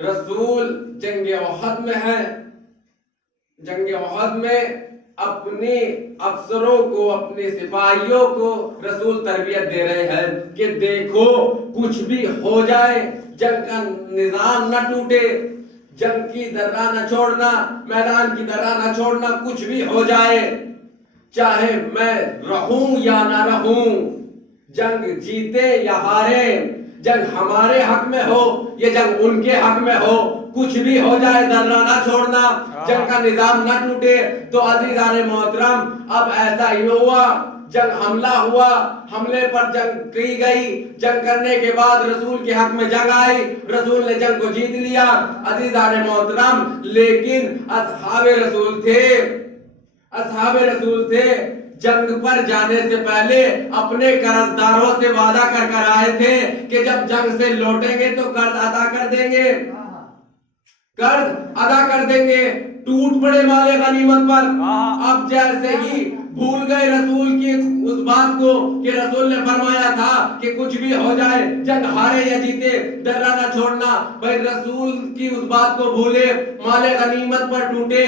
रसूल जंग ओहद में है। जंग ओहद में अपने अफसरों को, अपने सिपाहियों को रसूल तरबियत दे रहे हैं कि देखो कुछ भी हो जाए, जंग का निजाम न टूटे, जंग की दर्रा न छोड़ना, मैदान की दर्रा न छोड़ना, कुछ भी हो जाए, चाहे मैं रहूं या ना रहूं, जंग जीते या हारे, जंग हमारे हक में हो ये जंग उनके हक में हो, कुछ भी हो जाए दर्रा ना छोड़ना, जंग का निजाम ना टूटे। तो अजीजान मोहतरम, अब ऐसा ही हुआ, जंग हमला हुआ, हमले पर जंग की गई, जंग करने के बाद रसूल के हक में जंग आई, रसूल ने जंग को जीत लिया। अजीजान मोहतरम, लेकिन असहाबे रसूल थे, असहाबे रसूल थे, जंग पर जाने से पहले अपने कर्जदारों से वादा कर आए थे कि जब जंग से लौटेंगे तो कर्ज अदा कर देंगे, कर्ज अदा कर देंगे। टूट पड़े माले गनीमत पर। अब जैसे ही भूल गए रसूल की उस बात को कि रसूल ने फरमाया था कि कुछ भी हो जाए, जंग हारे या जीते दर्रा ना छोड़ना, भाई रसूल की उस बात को भूले, माले गनीमत पर टूटे,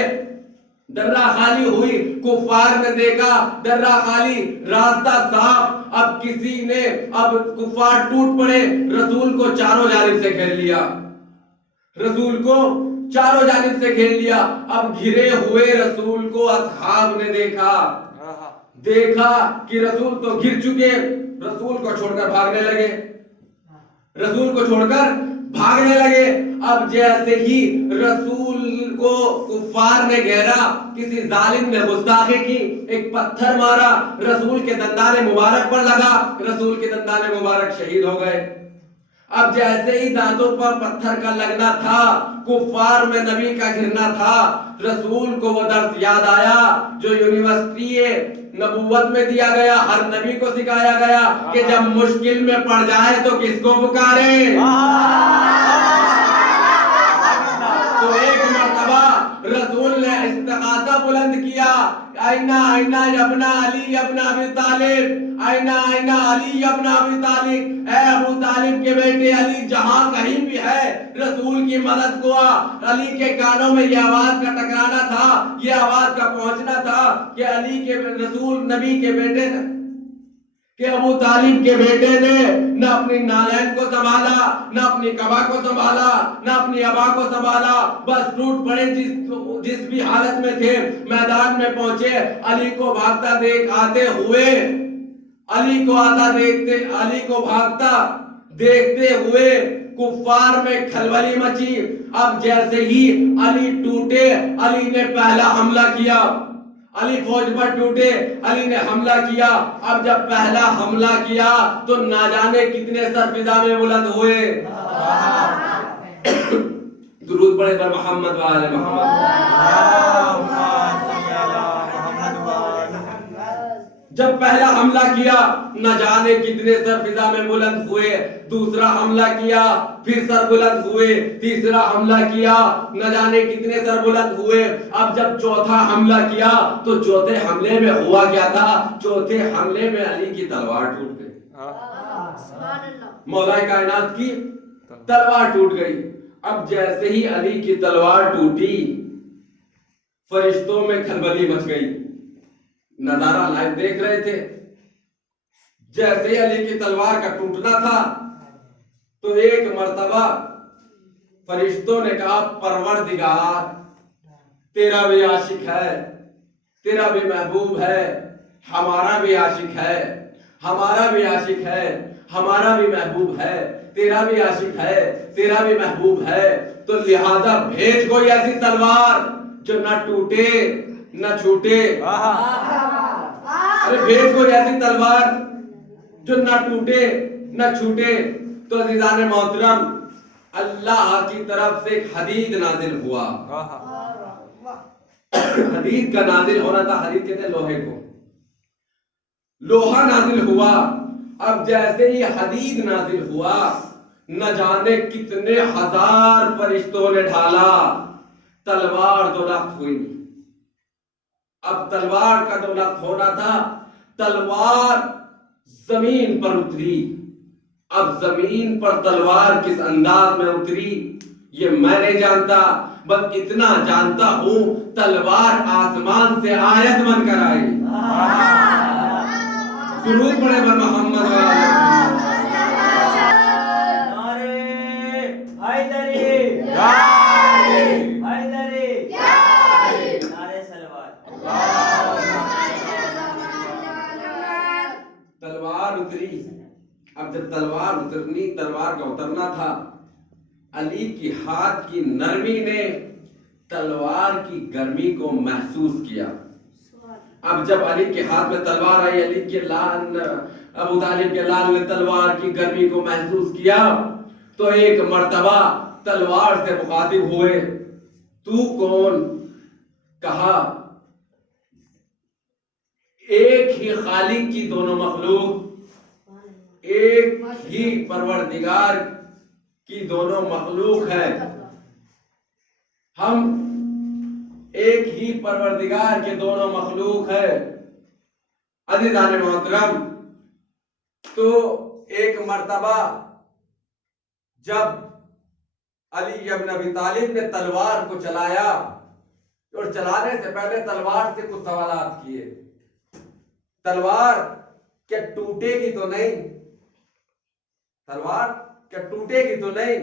दर्रा खाली हुई, कुफार ने देखा दर्रा खाली, रास्ता साफ। अब किसी ने, अब कुफार टूट पड़े, रसूल को चारों जानिब से घेर लिया, रसूल को चारों जानिब से घेर लिया। अब घिरे हुए रसूल को असहाब ने देखा कि रसूल तो घिर चुके, रसूल को छोड़कर भागने लगे, रसूल को छोड़कर भागने लगे। अब जैसे ही रसूल को कुफार ने घेरा, किसी जालिम ने गुस्ताखी की, एक पत्थर मारा, रसूल के दंदाने मुबारक पर लगा, रसूल के दंदाने मुबारक शहीद हो गए। अब जैसे ही दांतों पर पत्थर का लगना था, कुफार में नबी का घिरना था, रसूल को वो दर्द याद आया जो यूनिवर्सिटी नबूवत में दिया गया, हर नबी को सिखाया गया कि जब मुश्किल में पड़ जाए तो किसको पुकारे। तो एक मर्तबा रसूल ने इस्तिगासा बुलंद किया, आइना आइना अबना अली अबना अबी तालिब, आइना आइना अली अबना अबी तालिब, ऐ अबू तालिब के बेटे अली जहां कहीं भी है रसूल की मदद को आ। अली के कानों में यह आवाज का टकराना था, यह आवाज का पहुंचना था कि अली के रसूल नबी के बेटे ने, कि अबू तालिब के बेटे ने न अपनी नालैन को संभाला, न अपनी कबा को संभाला, न अपनी अबा को संभाला, बस टूट पड़े। जिस भी हालत में थे मैदान में पहुंचे, अली को भागता देख आते हुए, अली को आता देखते, अली को भागता देखते हुए कुफार में खलबली मची। अब जैसे ही अली टूटे, अली ने पहला हमला किया, अली फौज पर टूटे, अली ने हमला किया। अब जब पहला हमला किया तो ना जाने कितने सर फिजा में बुलंद हुए। दुरूद पढ़े पर मोहम्मद व आले मोहम्मद। जब पहला हमला किया न जाने कितने सर फिजा में बुलंद हुए, दूसरा हमला किया फिर सर बुलंद हुए, तीसरा हमला किया न जाने कितने सर बुलंद हुए। अब जब चौथा हमला किया तो चौथे हमले में हुआ क्या था, चौथे हमले में अली की तलवार टूट गई, मौलाए कायनात की तलवार टूट गई। अब जैसे ही अली की तलवार टूटी, फरिश्तों में खलबली मच गई, नजारा लाइव देख रहे थे। जैसे ही अली की तलवार का टूटना था तो एक मर्तबा फरिश्तों ने कहा, परवरदिगार तेरा भी आशिक है, तेरा भी महबूब है, हमारा भी आशिक है, हमारा भी आशिक है, हमारा भी महबूब है, तेरा भी आशिक है, तेरा भी महबूब है, तो लिहाजा भेज कोई ऐसी तलवार जो न टूटे न छूटे। अरे भेज कोई ऐसी तलवार जो न टूटे न छूटे। तो अज़ीज़ान मोहतरम, अल्लाह की तरफ से एक हदीद नाजिल हुआ। हदीद का नाजिल होना था, हदीद कहते हैं लोहे को, लोहा नाजिल हुआ। अब जैसे ही हदीद नाजिल हुआ, न जाने कितने हजार फरिश्तों ने ढाला, तलवार तो रख्त हुई नहीं। अब तलवार का तो रख्त होना था, तलवार जमीन पर उतरी। अब जमीन पर तलवार किस अंदाज में उतरी, ये मैं नहीं जानता, बस इतना जानता हूं तलवार आसमान से आयत बनकर आई। दुरूद पढ़े पर मोहम्मद तलवार उतरी। अब जब तलवार उतरनी, तलवार का उतरना था, अली की हाथ की नरमी ने तलवार की गर्मी को महसूस किया। अब जब अली के हाथ में तलवार आई, अली के लाल, अबू तालिब के लाल ने तलवार की गर्मी को महसूस किया, तो एक मर्तबा तलवार से मुखातिब हुए, तू कौन? कहा, एक ही खालिक की दोनों मखलूक, एक ही परवरदिगार की दोनों मखलूक है। हम एक ही परवरदिगार के दोनों मखलूक है। अज़ीज़ान मोहतरम, तो एक मर्तबा जब अली इब्न अबी तालिब ने तलवार को चलाया, और चलाने से पहले तलवार से कुछ सवालात किए। तलवार क्या टूटेगी तो नहीं? तलवार क्या टूटेगी तो नहीं?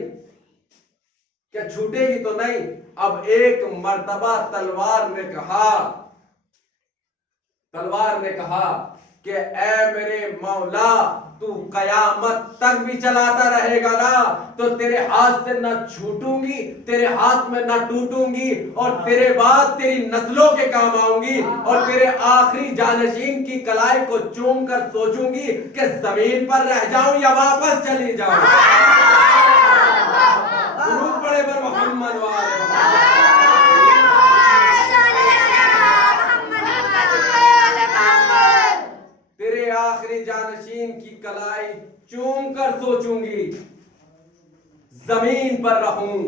क्या छूटेगी तो नहीं? अब एक मर्तबा तलवार ने कहा कि ए मेरे मौला, तू कयामत तक भी चलाता रहेगा ना, तो तेरे हाथ से न छूटूंगी, तेरे हाथ में न टूटूंगी, और तेरे बाद तेरी नस्लों के काम आऊंगी, और तेरे आखिरी जानशीन की कलाई को चूम कर सोचूंगी कि जमीन पर रह जाऊं या वापस चली जाऊं। दुरूद पढ़े पर मोहम्मद वाले। तेरे आखिरी जानशीन की कलाई चूम कर सोचूंगी, जमीन पर रहूं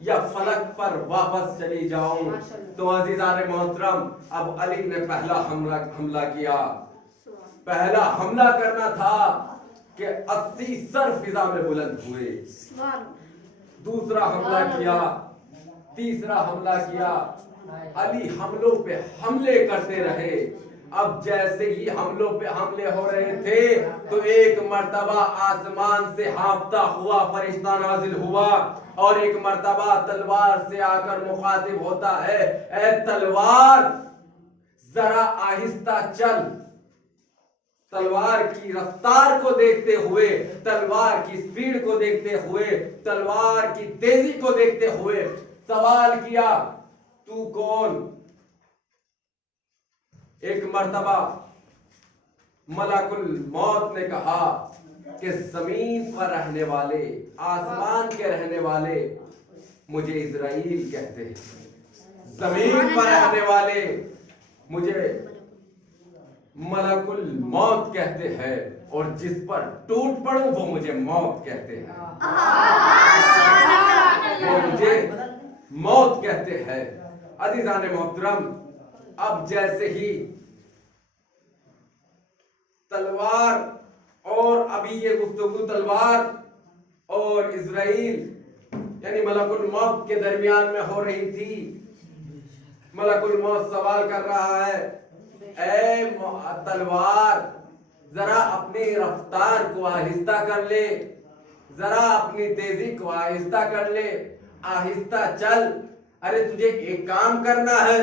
या फलक पर वापस चली जाऊं। तो अज़ीज़ान मोहतरम, अब अली ने पहला हमला किया। पहला हमला करना था कि 80 सर फिजा में बुलंद हुए। दूसरा हमला किया, तीसरा हमला किया। अली हमलों पे हमले करते रहे। अब जैसे ही हमलों पे हमले हो रहे थे, तो एक मर्तबा आसमान से हाँफता हुआ फरिश्ता नाजिल हुआ, और एक मर्तबा तलवार से आकर मुखातिब होता है, ए तलवार जरा आहिस्ता चल। तलवार की रफ्तार को देखते हुए, तलवार की स्पीड को देखते हुए, तलवार की तेजी को देखते हुए सवाल किया, तू कौन? एक मर्तबा मलकुल मौत ने कहा कि जमीन पर रहने वाले, आसमान के रहने वाले मुझे इज़राइल कहते हैं। जमीन पर रहने वाले मुझे मलकुल मौत कहते हैं, और जिस पर टूट पड़ूं वो मुझे मौत कहते हैं। वो मुझे मौत कहते हैं। अज़ीज़ान मोहतरम, अब जैसे ही तलवार, और अभी ये गुफ्तगू तलवार और इज़राइल यानी मलकुल मौत के दरमियान में हो रही थी। मलकुल मौत सवाल कर रहा है, ए तलवार, जरा अपनी रफ्तार को आहिस्ता कर ले, जरा अपनी तेजी को आहिस्ता कर ले, आहिस्ता चल। अरे तुझे एक काम करना है,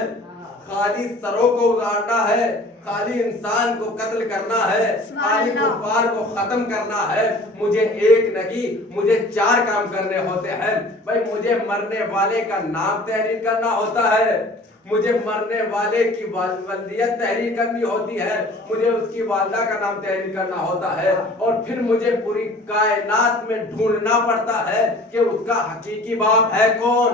खाली सरों को उगाड़ना है, खाली इंसान को कत्ल करना है, खाली कुफार को खत्म करना है। मुझे एक नहीं, मुझे 4 काम करने होते हैं। भाई, मुझे मरने वाले का नाम तहरीर करना होता है, मुझे मरने वाले की वल्दियत तहरीर करनी होती है, मुझे उसकी वालदा का नाम तहरीर करना होता है, और फिर मुझे पूरी कायनात में ढूंढना पड़ता है कि उसका हकीकी बाप है कौन।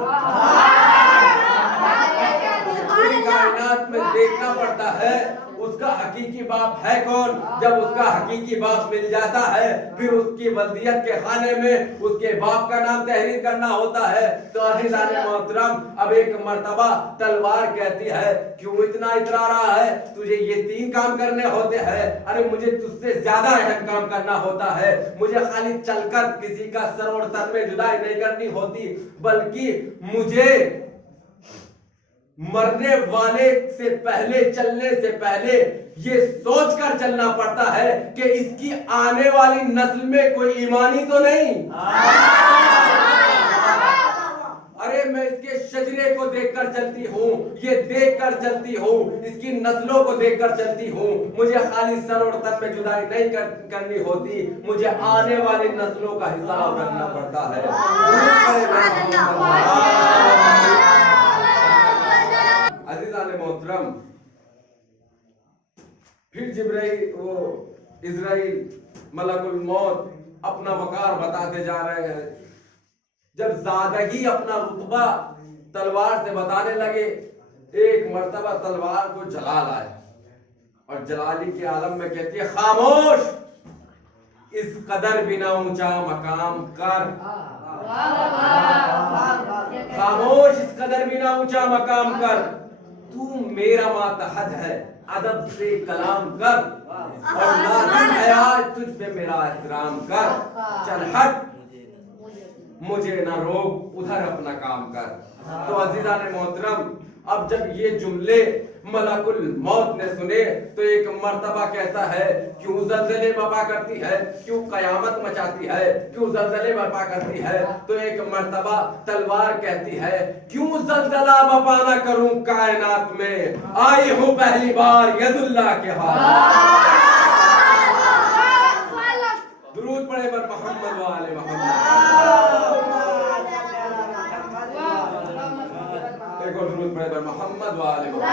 पूरी कायनात में देखना पड़ता है उसका हकीकी बाप है कौन। जब उसका हकीकी बाप मिल जाता है फिर उसकी वल्दियत के खाने में उसके बाप का नाम तहरीर करना होता है। तो अज़ीज़ाने मोहतरम, अब एक मर्तबा तलवार कहती है क्यों इतना इतरा रहा है, तुझे ये 3 काम करने होते हैं। अरे मुझे तुझसे ज्यादा अहम काम करना होता है, मुझे खाली चलकर किसी का सर और तन में जुदाई नहीं करनी होती, बल्कि मुझे मरने वाले से पहले, चलने से पहले ये सोचकर चलना पड़ता है कि इसकी आने वाली नस्ल में कोई ईमानी तो नहीं। अरे मैं इसके शजरे को देखकर चलती हूँ, ये देखकर चलती हूँ, इसकी नस्लों को देखकर चलती हूँ। मुझे खाली सर और तन में जुदाई नहीं करनी होती, मुझे आने वाली नस्लों का हिसाब रखना पड़ता है। अज़ीज़ाने मोहतरम, फिर जिब्राइल वो इज़राइल मलकुल मौत अपना वकार बताते जा रहे हैं। जब ज़ादगी अपना रुतबा तलवार से बताने लगे, एक मर्तबा तलवार को जला लाए और जलाली के आलम में कहती है खामोश, इस कदर बिना ऊंचा मकाम कर। खामोश, इस कदर बिना ऊंचा मकाम कर, तू मेरा मातहत है, अदब से कलाम कर और लाज़िम है आज तुझ पे मेरा एहतराम कर। चल हट, मुझे ना रोक, उधर अपना काम कर। तो अज़ीज़ाने मोहतरम, अब जब ये जुमले मलकुल मौत ने सुने तो एक मर्तबा कहता है क्यों ज़लज़ले बर्पा करती है, क्यों कयामत मचाती है, क्यों ज़लज़ले बर्पा करती है। तो एक मर्तबा तलवार कहती है क्यों ज़लज़ला बर्पा ना करूं कायनात में, आई हूं पहली बार यदुल्लाह के हाथ। दुरूद पढ़े पर मोहम्मद व आले मोहम्मद। एक और दुरूद पढ़े पर मोहम्मद व आले मोहम्मद।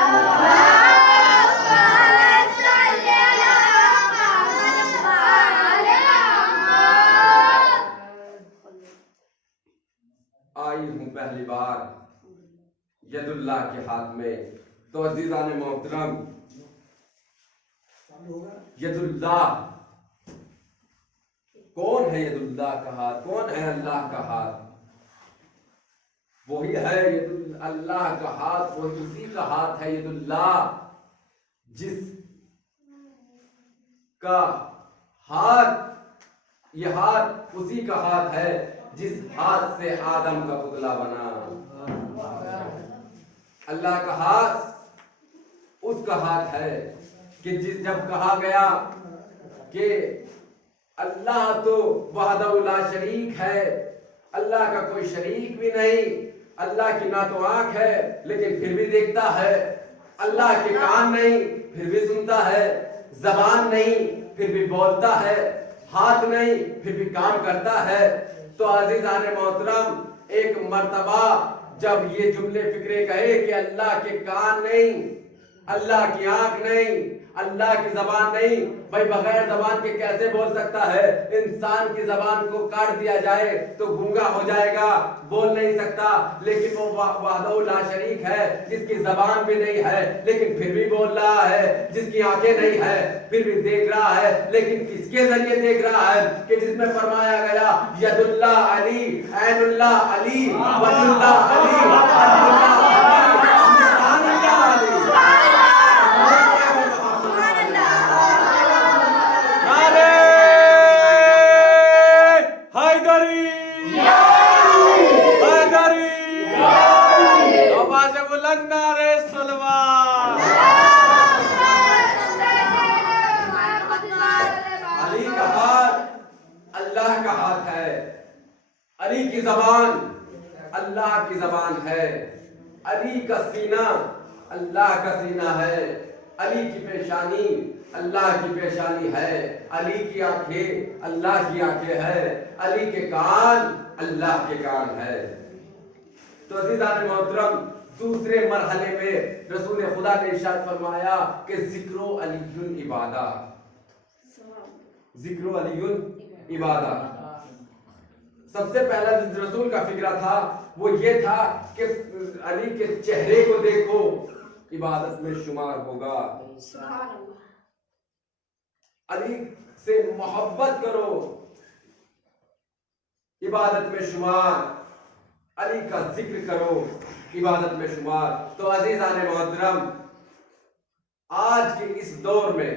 आई हूं पहली बार यदुल्लाह के हाथ में। तो अज़ीज़ाने मोहतरम, यदुल्लाह कौन है? यदुल्लाह का हाथ कौन है? अल्लाह का हाथ वही है। अल्लाह का हाथ वही उसी का हाथ है यदुल्लाह, जिस का हाथ, ये हाथ उसी का हाथ है जिस हाथ से आदम का पुतला बना। अल्लाह का हाथ उसका हाथ है कि जब कहा गया कि अल्लाह तो वहदहु ला शरीक है, अल्लाह का कोई शरीक भी नहीं, अल्लाह की ना तो आंख है लेकिन फिर भी देखता है, अल्लाह के कान नहीं फिर भी सुनता है, जबान नहीं फिर भी बोलता है, हाथ नहीं फिर भी काम करता है। तो अज़ीज़ाने मोहतरम, एक मर्तबा जब ये जुमले फिक्रे कहे कि अल्लाह के कान नहीं, अल्लाह की आंख नहीं, अल्लाह की जबान नहीं, भाई बगैर जबान के कैसे बोल सकता है? इंसान की जबान को काट दिया जाए तो गूंगा हो जाएगा, बोल नहीं सकता, लेकिन वो वहदहु ला शरीक है जिसकी जबान भी नहीं है लेकिन फिर भी बोल रहा है, जिसकी आंखें नहीं है फिर भी देख रहा है, लेकिन किसके जरिए देख रहा है? कि जिसमें फरमाया गया यदुल्लाह अली, ऐनुल्लाह अली, वजुल्लाह अली, अब्दुल्लाह अली। अली की जबान अल्लाह की जबान है, अली का सीना अल्लाह का सीना है, अली की पेशानी अल्लाह की पेशानी है, अली की आंखें अल्लाह की आंखें है, अली के कान अल्लाह के कान है। तो अज़ीज़ाने मोहतरम, दूसरे मरहले में रसूल खुदा ने इरशाद फरमाया कि जिक्रो अलीयुन इबादा, जिक्रो अलीयुन इबादा। सबसे पहला जो रसूल का फिक्रा था वो ये था कि अली के चेहरे को देखो, इबादत में शुमार होगा। सुभान अल्लाह। अली से मोहब्बत करो, इबादत में शुमार। अली का जिक्र करो, इबादत में शुमार। तो अजीज़ान मोहतरम, आज के इस दौर में,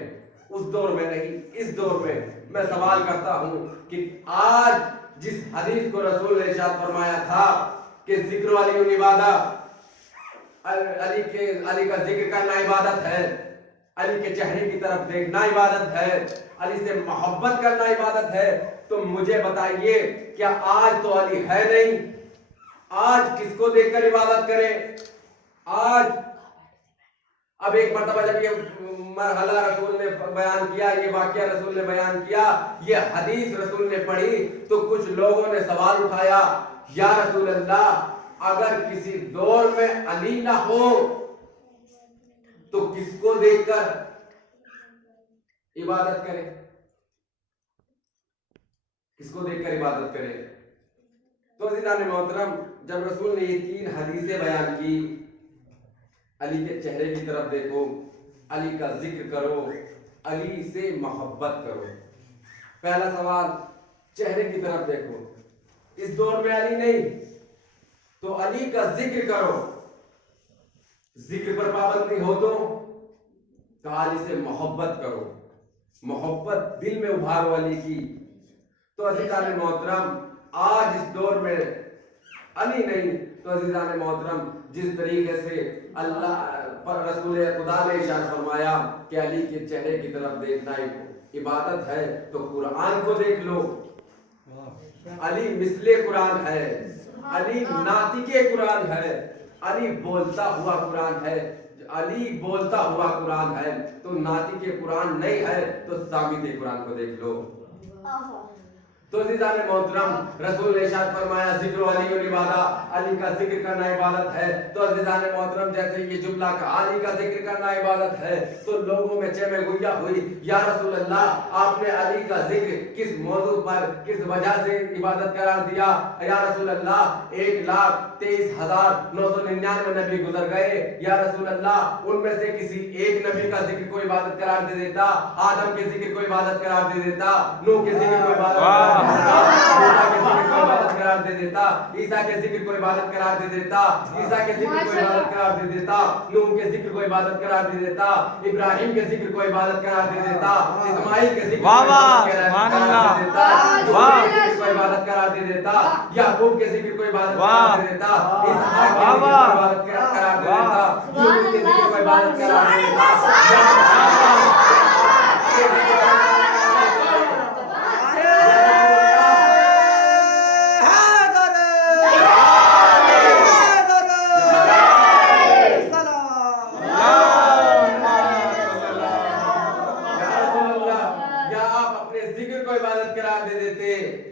उस दौर में नहीं, इस दौर में मैं सवाल करता हूं कि आज जिस हदीस को रसूल ने इरशाद फरमाया था कि जिक्र वाली इबादत, अली का जिक्र करना इबादत है, अली के चेहरे की तरफ देखना इबादत है, अली से मोहब्बत करना इबादत है, तो मुझे बताइए क्या आज तो अली है नहीं? आज किसको देखकर इबादत करें? आज अब एक मर्तबा जब ये मरहला रसूल ने बयान किया, ये वाकया रसूल ने बयान किया, ये हदीस रसूल ने पढ़ी, तो कुछ लोगों ने सवाल उठाया, या रसूल अल्लाह, अगर किसी दौर में अली ना हो तो किसको देखकर इबादत करें? किसको देखकर इबादत करें? तो अज़ीज़ान मोहतरम, जब रसूल ने ये 3 हदीसें बयान की, अली के चेहरे की तरफ देखो, अली का जिक्र करो, अली से मोहब्बत करो। पहला सवाल, चेहरे की तरफ देखो। इस दौर में अली नहीं तो अली का जिक्र करो। जिक्र पर पाबंदी हो तो अली से मोहब्बत करो, मोहब्बत दिल में उभारो अली की। तो अज़ीज़ान मोहतरम, आज इस दौर में अली नहीं तो अज़ीज़ान मोहतरम, जिस तरीके से अल्लाह पर रसूल खुदा ने इरशाद फरमाया कि अली के चेहरे की तरफ देखना इबादत है, तो कुरान को देख लो। अली मिसले कुरान है, अली नातिके कुरान है, अली बोलता हुआ कुरान है, अली बोलता हुआ कुरान है। तो नातिके कुरान नहीं है तो साबिते कुरान को देख लो। तो अज़ीज़ान मोहतरम, रसूल ने इरशाद फरमाया जिक्र अली इबादत, अली का जिक्र करना इबादत है। तो अज़ीज़ान मोहतरम, जैसे ये जुमला का अली का जिक्र करना इबादत है, तो लोगों में चहमे गुंजा हुई, या रसूल अल्लाह, आपने अली का जिक्र किस मौजू पर, किस वजह से इबादत करार दिया? या रसूल अल्लाह, 1,23,999 नबी गुजर गए, या रसूल अल्लाह, उनमें से किसी एक नबी का जिक्र को इबादत करार दे देता, आदम के जिक्र को इबादत करार दे देता, नूह के जिक्र को इबादत करार दे देता, ईसा के जिक्र को इबादत करार दे देता, ईसा के जिक्र को इबादत करार दे देता, नूह के जिक्र को इबादत करार दे देता, इब्राहिम के जिक्र को इबादत करार दे देता, इस्माइल के जिक्र को इबादत करार दे देता, को इबादत करार दे देता, याकूब के जिक्र को इबादत करार दे देता, इसहाक के जिक्र को इबादत करार दे देता, यूसुफ के जिक्र को इबादत करार दे देता।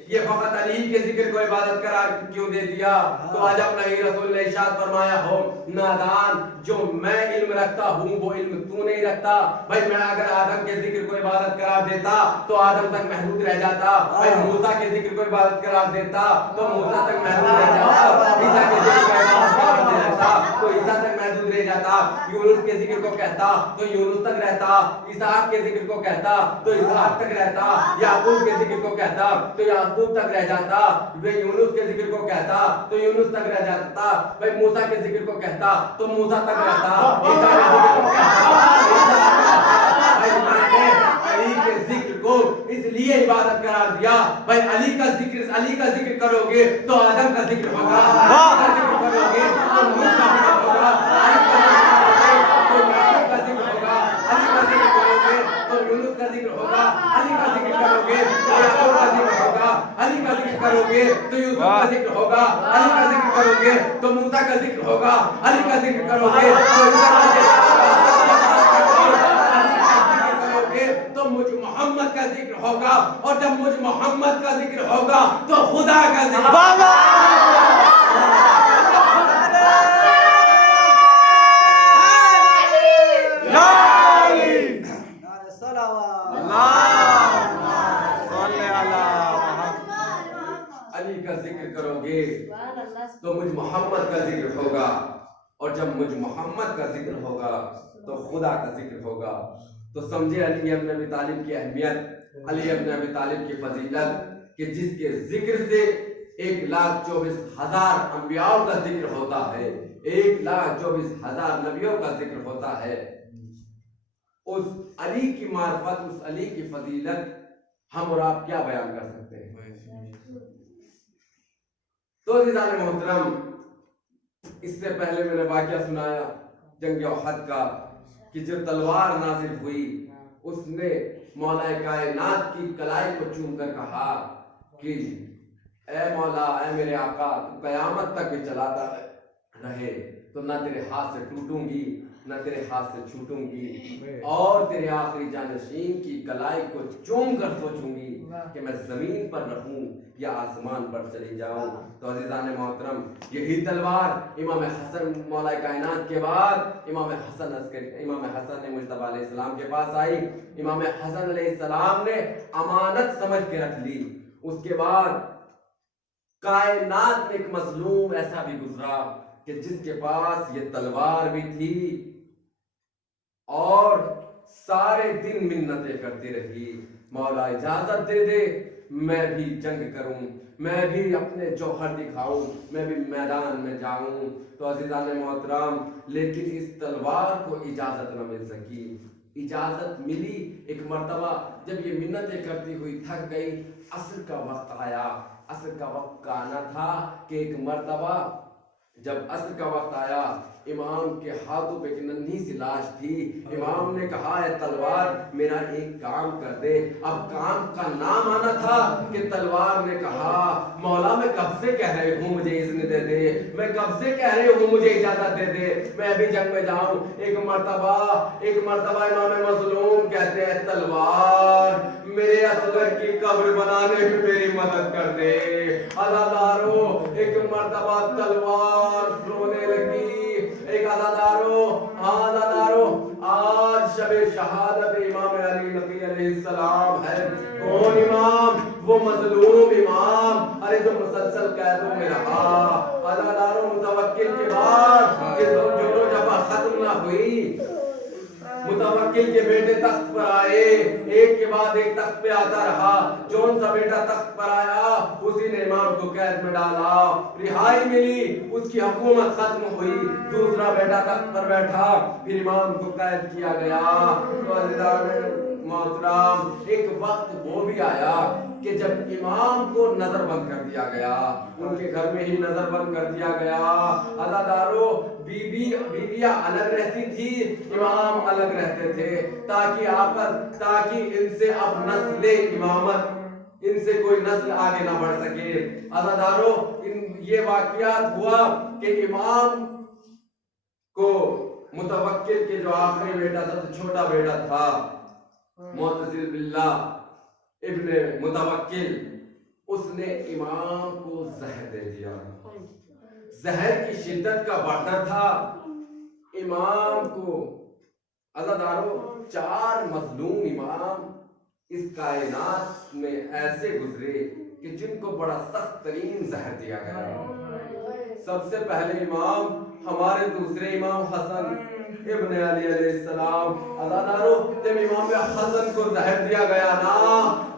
ये फकत अली के जिक्र को इबादत करार क्यों दे दिया? तो आज अपना ही रसूल ने इरशाद फरमाया, हो नादान, जो मैं इल्म रखता हूँ वो इल्म तू नहीं रखता। भाई मैं अगर आदम के जिक्र को इबादत करार देता तो आदम तक महदूद रह जाता, भाई मूसा के जिक्र को इबादत करार देता तो मूसा तक महदूद रह जाता, ईसा के जिक्र को इबादत करार दे देता तो ईसा तक महदूद रह जाता, यूनुस के जिक्र को कहता तो यूनुस तक रहता, इसहाक के जिक्र को कहता तो इसहाक तक रहता, याकूब के जिक्र को कहता तो याकूब तक रह जाता, वे यूनुस के जिक्र को कहता तो यूनुस तक रह जाता, भाई मूसा के जिक्र को कहता तो मूसा तक रहता, ईसा के जिक्र को कहता। अली के जिक्र को इसलिए इबादत करार दिया, भाई अली का जिक्र करोगे तो आदम का जिक्र होगा, जिक्र करोगे तो नूह का जिक्र होगा, यूनुस का जिक्र होगा, अली का जिक्र करोगे तो याकूब का जिक्र होगा, अली का जिक्र करोगे तो यूसुफ का जिक्र होगा, अली का जिक्र करोगे तो मूसा का जिक्र होगा, अली का जिक्र करोगे तो ईसा का जिक्र करोगे तो मुझ मोहम्मद का जिक्र होगा, और जब मुझ मोहम्मद का जिक्र होगा तो खुदा का जिक्र। अली का जिक्र करोगे तो मुझ मोहम्मद का जिक्र होगा, और जब मुझ मोहम्मद का जिक्र होगा तो खुदा का जिक्र होगा। तो समझे अली इब्न अबी तालिब की अहमियत, अली इब्न अबी तालिब की फजीलत, कि जिसके जिक्र से 1,24,000 अंबियाओं का जिक्र होता है, 1,24,000 नबियों का जिक्र होता है। उस अली की मार्फत, उस अली की फजीलत हम और आप क्या बयान कर सकते हैं। तो अज़ीज़ान मोहतरम, इससे पहले मैंने वाक़या सुनाया जंग उहद का, कि जो तलवार नाजिल हुई उसने मौला कायनात की कलाई को चूम कर कहा कि ए मौला, ए मेरे आका, तू कयामत तक भी चलाता रहे तो ना तेरे हाथ से टूटूंगी, ना तेरे हाथ से छूटूंगी, और तेरे आखिरी जानशीन की कलाई को चूम कर सोचूंगी कि मैं जमीन पर रहूं या आसमान पर चली जाऊं। तो अज़ीज़ान मोहतरम, यही तलवार इमाम हसन मौला कायनात के बाद इमाम हसन मुज्तबा अलैहिस्सलाम के पास आई। इमाम हसन अलैहिस्सलाम ने अमानत समझ के रख ली। उसके बाद कायनात में एक मजलूम ऐसा भी गुजरा कि जिसके पास ये तलवार भी थी और सारे दिन मिन्नतें करती रही, मौला इजाजत दे दे, मैं भी जंग करूं, मैं भी अपने जौहर दिखाऊं, मैं भी मैदान में जाऊं। तो अज़ीज़ान मोहतरम, लेकिन इस तलवार को इजाजत न मिल सकी। इजाजत मिली एक मर्तबा, जब ये मिन्नतें करती हुई थक गई, असर का वक्त आया। असर का वक्त का आना था कि एक मर्तबा जब असर का वक्त आया, इमाम के हाथों पे एक नन्ही सी लाश थी। इमाम ने कहा, है तलवार मेरा एक काम कर दे। अब काम का नाम आना था कि तलवार ने कहा, मौला मैं कब से कह रही हूँ मुझे इज़्न दे दे, मैं कब से कह रही हूँ मुझे इजाजत दे दे, मैं भी जंग में जाऊं। एक मर्तबा इमाम मज़लूम कहते हैं, तलवार मेरे असगर की कब्र बनाने में मेरी मदद कर दे। अज़ादारो, एक मर्तबा तलवार रोने लगी। एक अज़ादारो, आज शबे शहादत इमाम अली नबी अलैहिस्सलाम है। कौन इमाम? वो मजलूम इमाम, अरे जो मुसलसल कैदों में रहा। अज़ादारो, मुतवक्किल के बाद ये जो जब खत्म ना हुई, मुतवक्किल के बेटे तख्त पर आए, एक के बाद एक तख्त पे आता रहा। जौन सा बेटा तख्त पर आया उसी ने इमाम को कैद में डाला, रिहाई मिली, उसकी हुकूमत खत्म हुई। दूसरा बेटा तख्त पर बैठा, फिर इमाम को कैद किया गया। तो अज़ीज़ान मोहतरम, एक वक्त वो भी आया कि जब इमाम को नजरबंद कर दिया गया, उनके घर में ही नजरबंद कर दिया गया। अज़ादारो, बीवियां अलग रहती थी, इमाम अलग रहते थे, ताकि इनसे अब नस्ले इमामत, इनसे कोई नस्ल आगे ना बढ़ सके। अज़ादारो, ये वाक़यात हुआ कि इमाम को मुतवक्किल के जो आखिरी बेटा, सबसे छोटा बेटा था, मुअत्तज़िल बिल्लाह इब्ने मुतवक्किल, उसने इमाम को जहर दे दिया। जहर की शिद्दत का बढ़ता था इमाम को। अज़ादारो, 4 मजलूम इमाम इस कायनात में ऐसे गुजरे कि जिनको बड़ा सख्त तरीन जहर दिया गया। सबसे पहले इमाम, हमारे दूसरे इमाम हसन इब्ने अली अलैहिस्सलाम। अज़ादारो, जब इमाम हसन को जहर दिया गया ना,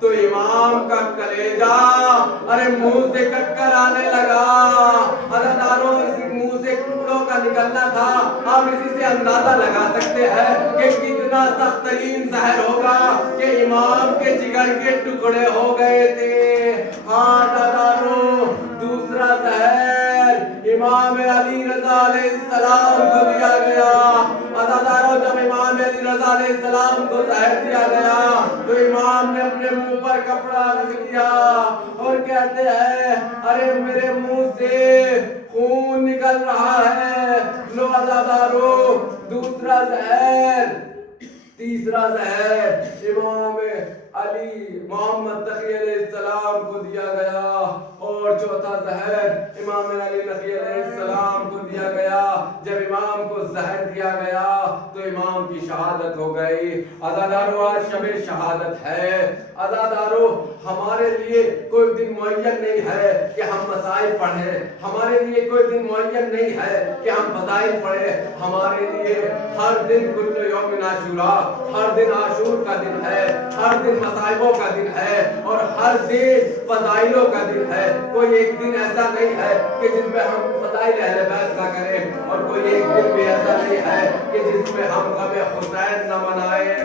तो इमाम का कलेजा अरे मुंह से कटकर आने लगा। अज़ादारो, मुंह से टुकड़ों का निकलना था। आप इसी से अंदाजा लगा सकते हैं कि कितना सख्त तरीन जहर होगा कि इमाम के जिगर के टुकड़े हो गए थे। हाँ अज़ादारो, दूसरा जहर इमाम अली रज़ा अलैहिस्सलाम को दिया गया। अज़ादारो, जब इमाम अली रज़ा अलैहिस्सलाम को जहर दिया गया तो इमाम ने अपने मुंह पर कपड़ा रख दिया और कहते हैं, अरे मेरे मुंह से खून निकल रहा है। लो अज़ादारो, दूसरा जहर। तीसरा जहर इमाम अली मोहम्मद तकी अलैहिस्सलाम को दिया गया और चौथा जहर इमाम अली नबी अलैहिस्सलाम को दिया गया। जब इमाम को जहर दिया गया तो इमाम की शहादत हो गई। अज़ादारों आज शबे शहादत है। अज़ादारों हमारे लिए कोई दिन मुअय्यन नहीं है कि हम मसाइल पढ़ें, हमारे लिए कोई दिन मुअय्यन नहीं है कि हम फज़ाइल पढ़ें। हमारे लिए हर दिन कुल्लु यौमिन आशूरा, हर दिन आशूर का दिन है, हर दिन मसाइबों का दिन है और हर दिन फज़ाइलों का दिन है। कोई एक दिन ऐसा नहीं है कि जिसमें हम फज़ाइल अहले बैत ना करें और कोई एक दिन भी ऐसा नहीं है कि जिसमें हम गमे हुसैन न मनाएं।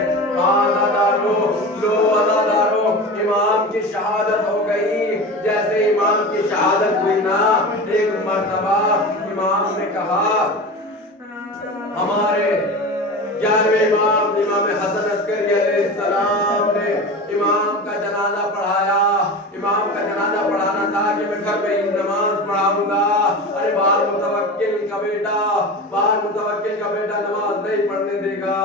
अज़ादारों इमाम की शहादत हो गई। जैसे इमाम की शहादत हुई ना, एक मर्तबा इमाम ने कहा, हमारे 11वें इमाम हसन अस्करी अलैहिस्सलाम ने इमाम का जनाजा पढ़ाया। इमाम का जनाजा पढ़ाना था कि मैं घर में ही नमाज पढ़ाऊंगा। अरे बाल मुतवक्किल का बेटा नमाज नहीं पढ़ने देगा।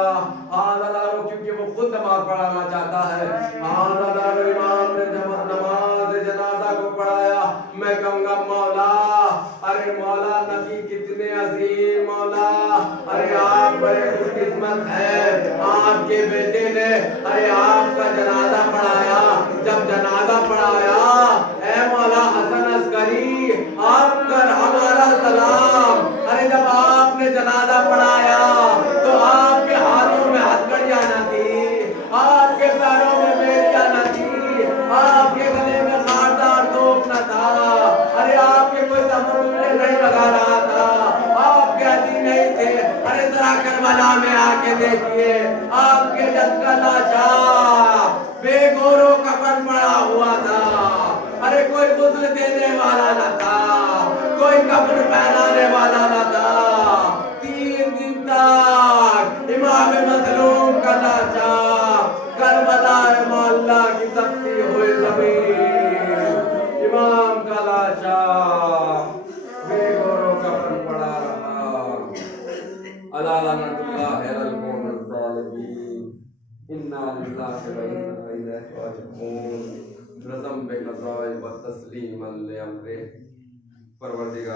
आज़ादारों क्योंकि वो खुद नमाज पढ़ाना चाहता है। आज़ादारों इमाम ने नमाज जनाजा को पढ़ाया। मैं कहूँगा मौला, अरे मौला नबी कितने अजीम मौला, अरे आप बड़े खुशकिस्मत है, आपके बेटे ने अरे आपका जनाजा पढ़ाया। जब जनाजा पढ़ाया, ऐ मौला हसन अस्करी आपका हमारा सलाम। अरे जब आपने जनाजा पढ़ाया तो आपके हाथों में हथकड़ियां न थी, आपके पैरों में बेड़ियां न थी, आपके गले में खारदार तोप न था। अरे आपके कोई तमन्ने नहीं लगा रहा था, आपके अधी नहीं थे। अरे जरा करबला में आके देखिए, आपके जद का लाशा बेगोरो कफन पड़ा हुआ था। अरे कोई गुस्ल देने वाला न था, कोई कफन पहनाने वाला न था। 3 दिन तक इमाम मज़लूम का लाशा करबला मोहल्ला की तपती हुई ज़मीन, इमाम का लाशा बेगोरो कफन पड़ा रहा। अला लअनतुल्लाहि अलल कौमिज़ ज़ालिमीन। इन्ना लिल्लाहि व इन्ना इलैहि राजिऊन। रज़म बे क़ज़ाए व तस्लीमन लि अम्रिह। परवरदिगार